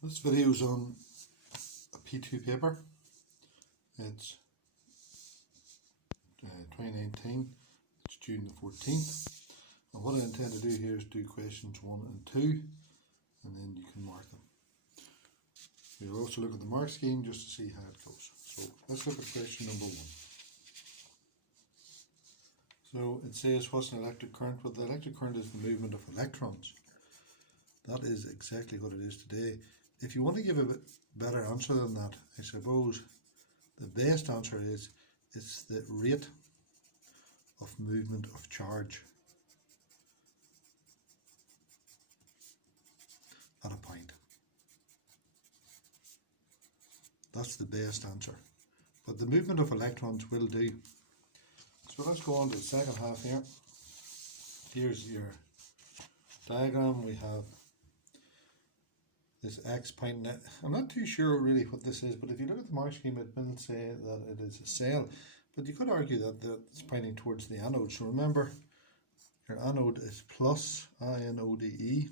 This video is on a P2 paper. It's 2019, it's June the 14th, and what I intend to do here is do questions 1 and 2, and then you can mark them. We'll also look at the mark scheme just to see how it goes. So let's look at question number 1. So it says, what's an electric current? Well, the electric current is the movement of electrons. That is exactly what it is today. If you want to give a better answer than that, I suppose the best answer is it's the rate of movement of charge at a point. That's the best answer. But the movement of electrons will do. So let's go on to the second half here. Here's your diagram. We have this X pointing at, I'm not too sure really what this is, but if you look at the mark scheme, it will say that it is a cell, but you could argue that it's pointing towards the anode. So remember, your anode is plus, I-N-O-D-E.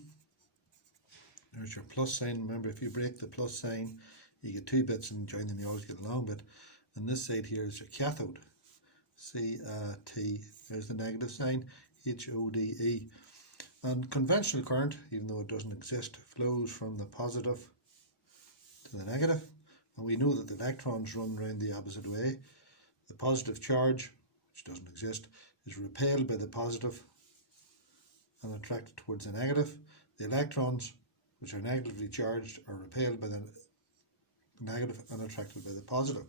There's your plus sign. Remember, if you break the plus sign, you get two bits, and join them, you always get the long bit. And this side here is your cathode, C-A-T. There's the negative sign, H-O-D-E. And conventional current, even though it doesn't exist, flows from the positive to the negative. And we know that the electrons run around the opposite way. The positive charge, which doesn't exist, is repelled by the positive and attracted towards the negative. The electrons, which are negatively charged, are repelled by the negative and attracted by the positive.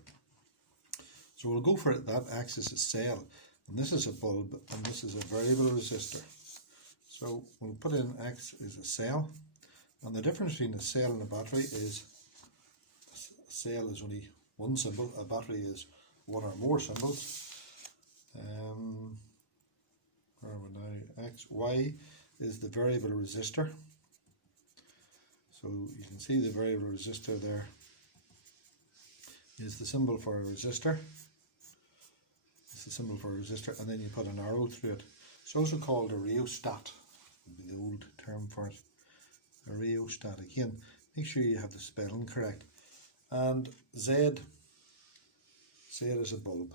So we'll go for it. That acts as a cell, and this is a bulb, and this is a variable resistor. So we'll put in X is a cell, and the difference between a cell and a battery is a cell is only one symbol, a battery is one or more symbols. Where are we now? X, Y is the variable resistor. So you can see the variable resistor there is the symbol for a resistor. It's the symbol for a resistor, and then you put an arrow through it. It's also called a rheostat, would be the old term for it. A rheostat. Again, make sure you have the spelling correct. And Z is a bulb.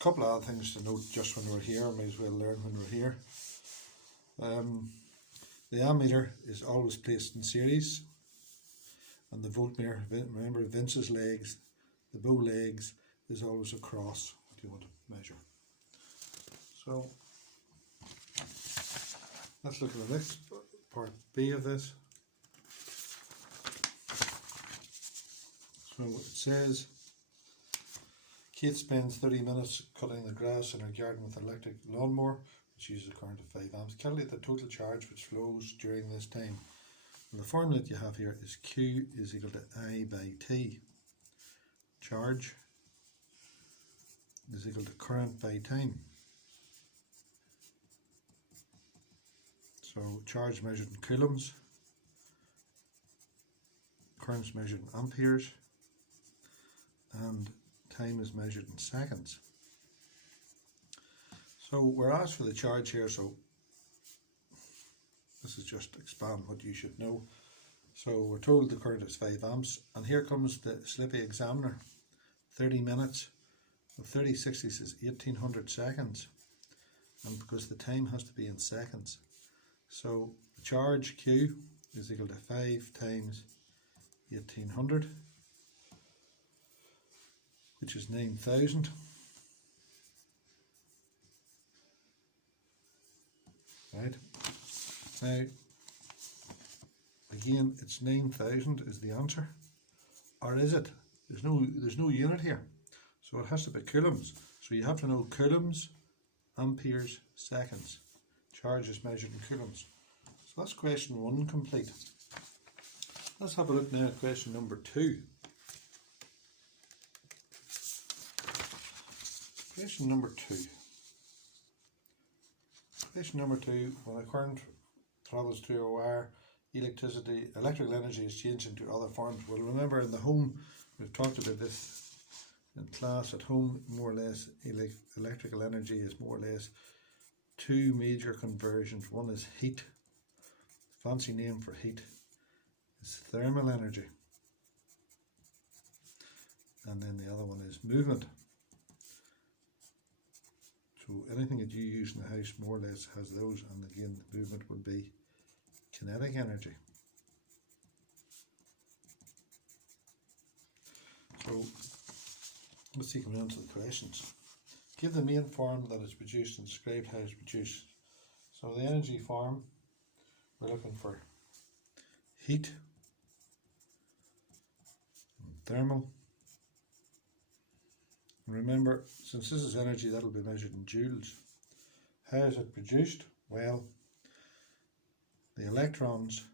A couple of other things to note just when we're here, may as well learn when we're here. The ammeter is always placed in series, and the voltmeter, remember Vince's legs, the bow legs, is always across what you want to measure. So let's look at the next part B of this. So it says, Kate spends 30 minutes cutting the grass in her garden with an electric lawnmower, which uses a current of 5 amps. Calculate the total charge which flows during this time. And the formula that you have here is Q is equal to I by T. Charge is equal to current by time. So charge measured in coulombs, current is measured in amperes, and time is measured in seconds. So we're asked for the charge here, so this is just to expand what you should know. So we're told the current is 5 amps, and here comes the Slippy examiner. 30 minutes of 30 60s is 1800 seconds, and because the time has to be in seconds, so the charge Q is equal to 5 times 1800, which is 9,000. Right, now again, it's 9,000 is the answer, or is it? There's no unit here, so it has to be coulombs. So you have to know coulombs, amperes, seconds. Charge is measured in coulombs. So that's question 1 complete. Let's have a look now at question number 2. Question number 2. Question number 2, when a current travels through a wire, electrical energy is changed into other forms. Well, remember in the home, we've talked about this in class. At home, more or less, electrical energy is more or less two major conversions. One is heat, fancy name for heat is thermal energy. And then the other one is movement. So anything that you use in the house more or less has those, and again the movement would be kinetic energy. So let's see, coming on to the questions. Give the main form that is produced and describe how it's produced. So the energy form, we're looking for heat, and thermal. And remember, since this is energy, that'll be measured in joules. How is it produced? Well, the electrons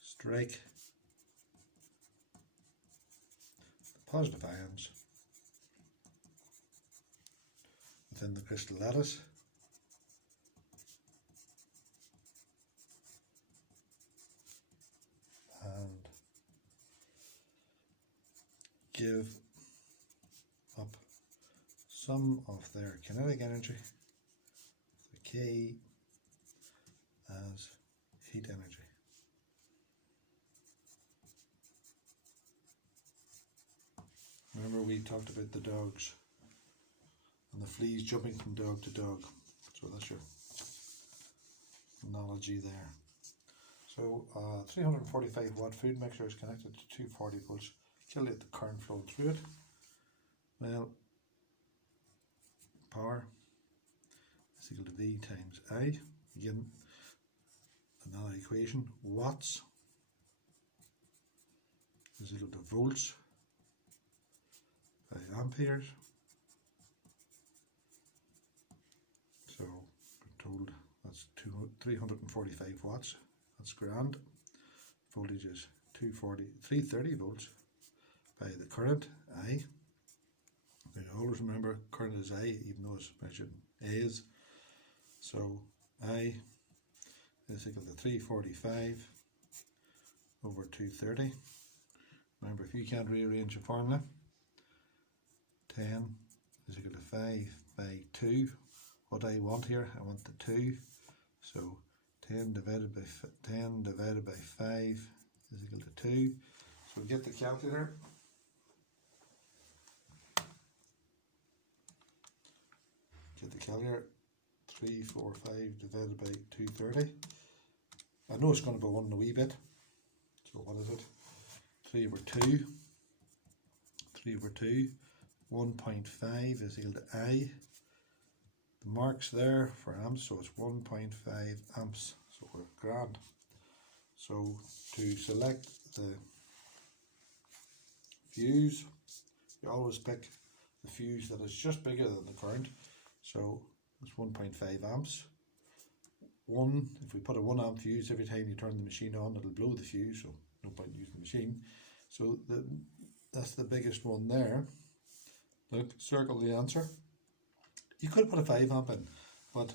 strike the positive ions within the crystal lattice, and give up some of their kinetic energy, the K, as heat energy. Remember we talked about the dogs and the fleas jumping from dog to dog, so that's your analogy there. So 345 watt food mixer is connected to 240 volts. Calculate the current flowing through it. Well, power is equal to V times I. Again, another equation. Watts is equal to volts by amperes. So we're told that's 345 watts. That's grand. Voltage is 330 volts by the current I. You always remember current is I, even though it's measured in A's. So I is equal to 345 over 230. Remember, if you can't rearrange the formula, 10 is equal to 5 by 2. What I want here, I want the 2. So 10 divided by 5 is equal to 2. So get the calculator. Get the calculator. 345 divided by 230. I know it's going to go on in a wee bit. So what is it? 3 over 2. 3 over 2. 1.5 is equal to I. The marks there for amps, so it's 1.5 amps. So we're grand. So to select the fuse, you always pick the fuse that is just bigger than the current. So it's 1.5 amps. If we put a 1 amp fuse, every time you turn the machine on, it'll blow the fuse, so no point using the machine. So that's the biggest one there. Look, circle the answer. You could put a 5 amp in, but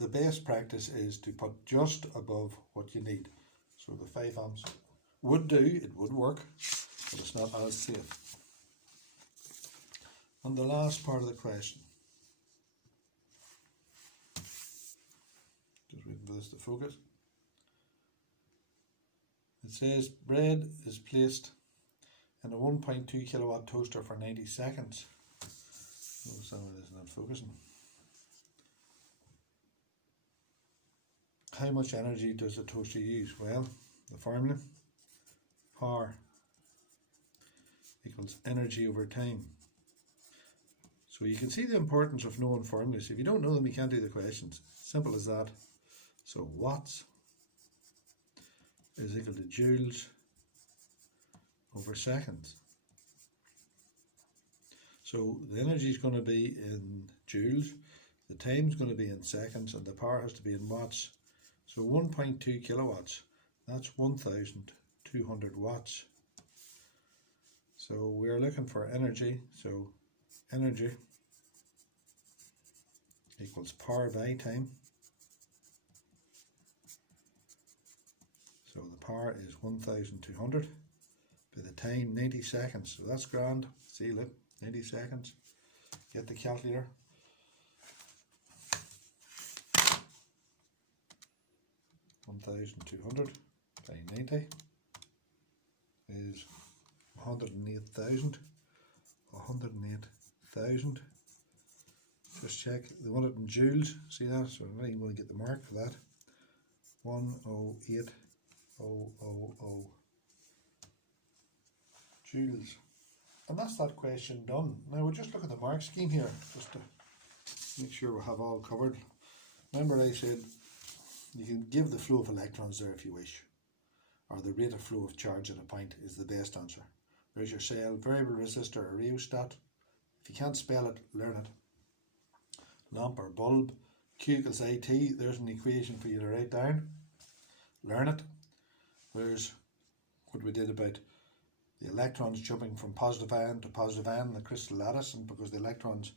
the best practice is to put just above what you need. So the 5 amps would do, it would work, but it's not as safe. And the last part of the question. Just waiting for this to focus. It says bread is placed in a 1.2 kilowatt toaster for 90 seconds. Oh, some of this is not focusing. How much energy does the toaster use? Well, the formula, power equals energy over time. So you can see the importance of knowing formulas. If you don't know them, you can't do the questions. Simple as that. So watts is equal to joules over seconds. So the energy is going to be in joules, the time is going to be in seconds, and the power has to be in watts. So 1.2 kilowatts, that's 1,200 watts. So we're looking for energy, so energy equals power by time. So the power is 1,200 by the time, 90 seconds. So that's grand. See, look, 90 seconds. Get the calculator. 1,200 by 90 is 108,000. 108,000. Just check. They want it in joules. See that? So I'm not even going to get the mark for that. 108,000 joules. And that's that question done. Now we'll just look at the mark scheme here, just to make sure we have all covered. Remember I said you can give the flow of electrons there if you wish, or the rate of flow of charge at a point is the best answer. There's your cell, variable resistor or rheostat. If you can't spell it, learn it. Lamp or bulb, Q equals IT, there's an equation for you to write down. Learn it. There's what we did about the electrons jumping from positive ion to positive ion in the crystal lattice, and because the electrons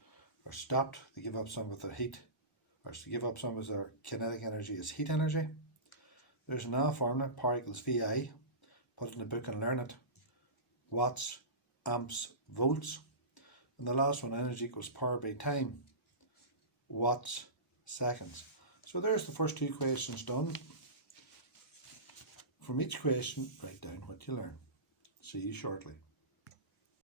are stopped, they give up some of their heat, or to give up some of their kinetic energy as heat energy. There's another formula, power equals VI, put it in the book and learn it. Watts, amps, volts. And the last one, energy equals power by time, watts, seconds. So there's the first two questions done. From each question, write down what you learn. See you shortly.